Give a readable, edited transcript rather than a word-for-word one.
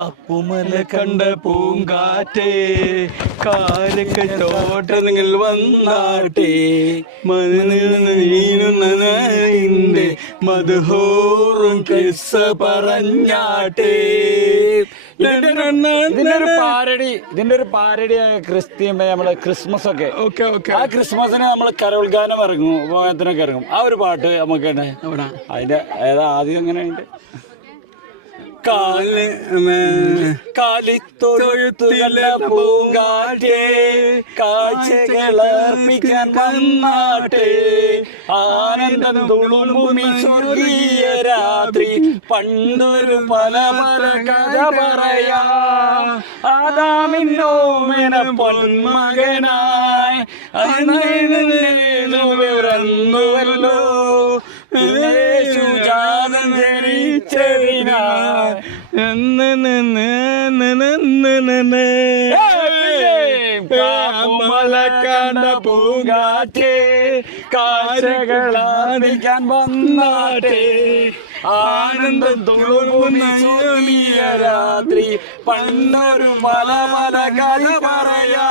അപ്പുമല കണ്ട പൂങ്കാറ്റേ കാരക്ക തോട്ട നിങ്ങൾ വന്നാട്ടെ മനുന്നീനുന്നതിന്റെ മധുഹോറും കിസ്സ പറഞ്ഞാട്ടെ. ഇതിന്റെ ഒരു പാരഡിയായ നമ്മളെ ക്രിസ്മസ് ഒക്കെ ആ ക്രിസ്മസിന് നമ്മൾ കരോൾ ഗാനം ഇറങ്ങും, ഉപകാരത്തിനൊക്കെ ഇറങ്ങും. ആ ഒരു പാട്ട് നമുക്ക് തന്നെ അതിന്റെ ആദ്യം എങ്ങനെ കാലിത്തൊഴുത്തില പൂങ്കാറ്റേ കാഴ്ചകളർപ്പിക്കാൻ വന്നാട്ടെ ആനന്ദം തുളുമ്പുമി സ്വർഗീയ രാത്രി പണ്ടൊരു പല പല കഥ പറയാ ആദാമിന്നോമന പൊന്മകനായി വിറന്നുവല്ലോ സുജാതം മലക്കണ്ട പൂങ്കാറ്റേ കാഴ്ചകളാദിക്കാൻ വന്നാട്ടെ ആനന്ദം തുളുമ്പുന്ന രാത്രി പണ്ടൊരു മല മല കഥ പറയാ